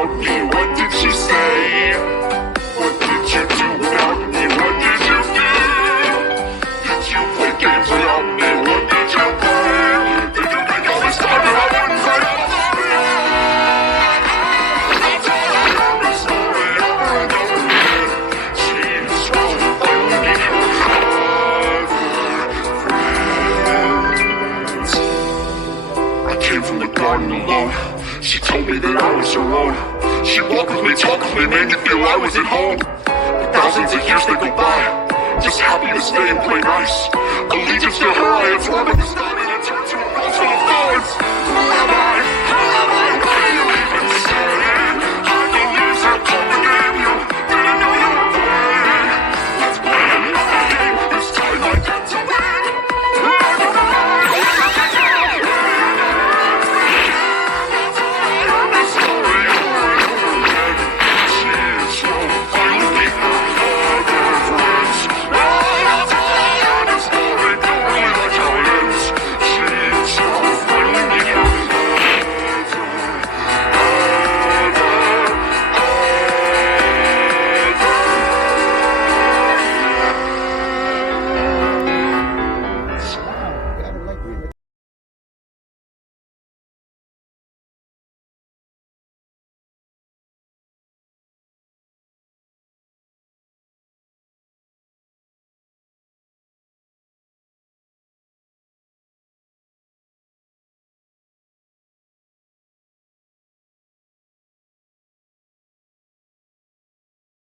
without me? What did she say? What did you do without me? What did you do? Did you play games without me? What did you play? Did you think all this time that I wouldn't cry out for you? That's all I ever story over and over again. She's wrong, only her friends. I came from the garden alone. She told me that I was her own. She walked with me, talked with me, made me feel I was at home. But thousands of years they go by, just happy to stay and play nice. Allegiance to her I had sworn, but the start and it turned to a house full of thorns.